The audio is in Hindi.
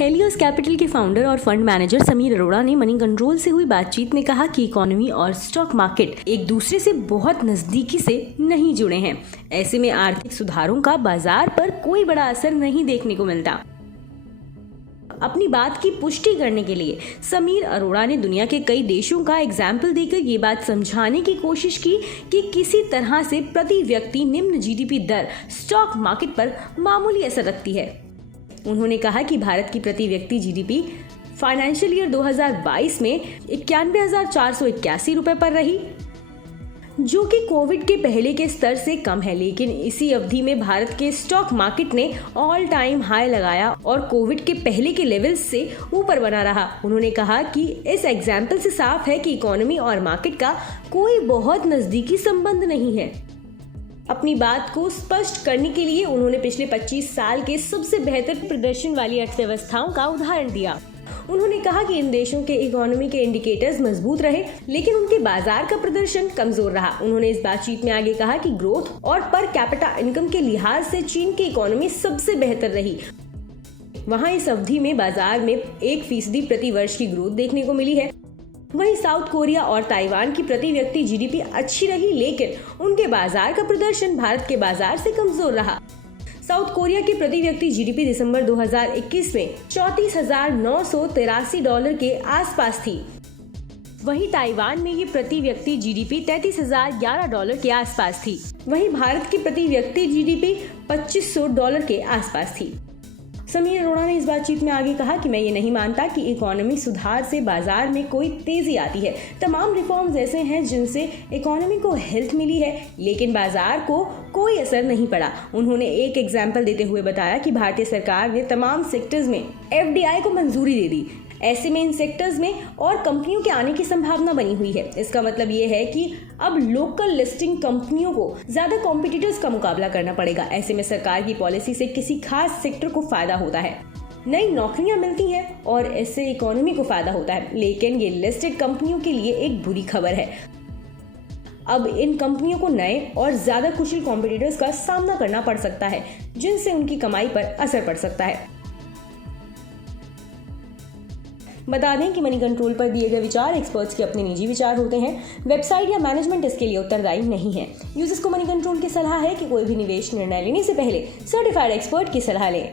हेलियोस कैपिटल के फाउंडर और फंड मैनेजर समीर अरोड़ा ने मनी कंट्रोल से हुई बातचीत में कहा कि इकोनॉमी और स्टॉक मार्केट एक दूसरे से बहुत नजदीकी से नहीं जुड़े हैं। ऐसे में आर्थिक सुधारों का बाजार पर कोई बड़ा असर नहीं देखने को मिलता। अपनी बात की पुष्टि करने के लिए समीर अरोड़ा ने दुनिया के कई देशों का एग्जाम्पल देकर ये बात समझाने की कोशिश की कि किसी तरह से प्रति व्यक्ति निम्न जीडीपी दर स्टॉक मार्केट पर मामूली असर रखती है। उन्होंने कहा कि भारत की प्रति व्यक्ति जीडीपी फाइनेंशियल ईयर 2022 में 91,481 रुपए पर रही, जो कि कोविड के पहले के स्तर से कम है। लेकिन इसी अवधि में भारत के स्टॉक मार्केट ने ऑल टाइम हाई लगाया और कोविड के पहले के लेवल से ऊपर बना रहा। उन्होंने कहा कि इस एग्जाम्पल से साफ है कि इकोनॉमी और मार्केट का कोई बहुत नजदीकी संबंध नहीं है। अपनी बात को स्पष्ट करने के लिए उन्होंने पिछले 25 साल के सबसे बेहतर प्रदर्शन वाली अर्थव्यवस्थाओं का उदाहरण दिया। उन्होंने कहा कि इन देशों के इकोनॉमी के इंडिकेटर्स मजबूत रहे, लेकिन उनके बाजार का प्रदर्शन कमजोर रहा। उन्होंने इस बातचीत में आगे कहा कि ग्रोथ और पर कैपिटा इनकम के लिहाज से चीन की इकोनॉमी सबसे बेहतर रही। वहां इस अवधि में बाजार में 1% प्रति वर्ष की ग्रोथ देखने को मिली है। वहीं साउथ कोरिया और ताइवान की प्रति व्यक्ति जीडीपी अच्छी रही, लेकिन उनके बाजार का प्रदर्शन भारत के बाजार से कमजोर रहा। साउथ कोरिया की प्रति व्यक्ति जीडीपी दिसंबर 2021 में $34,983 के आसपास थी। वहीं ताइवान में ये प्रति व्यक्ति जीडीपी $33,011 के आसपास थी। वहीं भारत की प्रति व्यक्ति जीडीपी $2,500 के आसपास थी। समीर अरोड़ा ने इस बातचीत में आगे कहा कि मैं ये नहीं मानता कि इकोनॉमी सुधार से बाजार में कोई तेजी आती है। तमाम रिफॉर्म्स ऐसे हैं जिनसे इकोनॉमी को हेल्थ मिली है, लेकिन बाजार को कोई असर नहीं पड़ा। उन्होंने एक एग्जाम्पल देते हुए बताया कि भारतीय सरकार ने तमाम सेक्टर्स में एफडीआई को मंजूरी दे दी। ऐसे में इन सेक्टर्स में और कंपनियों के आने की संभावना बनी हुई है। इसका मतलब ये है कि अब लोकल लिस्टिंग कंपनियों को ज्यादा कॉम्पिटिटर्स का मुकाबला करना पड़ेगा। ऐसे में सरकार की पॉलिसी से किसी खास सेक्टर को फायदा होता है, नई नौकरियां मिलती हैं और इससे इकोनॉमी को फायदा होता है। लेकिन ये लिस्टेड कंपनियों के लिए एक बुरी खबर है। अब इन कंपनियों को नए और ज्यादा कुशल कॉम्पिटिटर्स का सामना करना पड़ सकता है, जिनसे उनकी कमाई पर असर पड़ सकता है। बता दें कि मनी कंट्रोल पर दिए गए विचार एक्सपर्ट्स के अपने निजी विचार होते हैं। वेबसाइट या मैनेजमेंट इसके लिए उत्तरदायी नहीं है। यूजर्स को मनी कंट्रोल की सलाह है कि कोई भी निवेश निर्णय लेने से पहले सर्टिफाइड एक्सपर्ट की सलाह लें।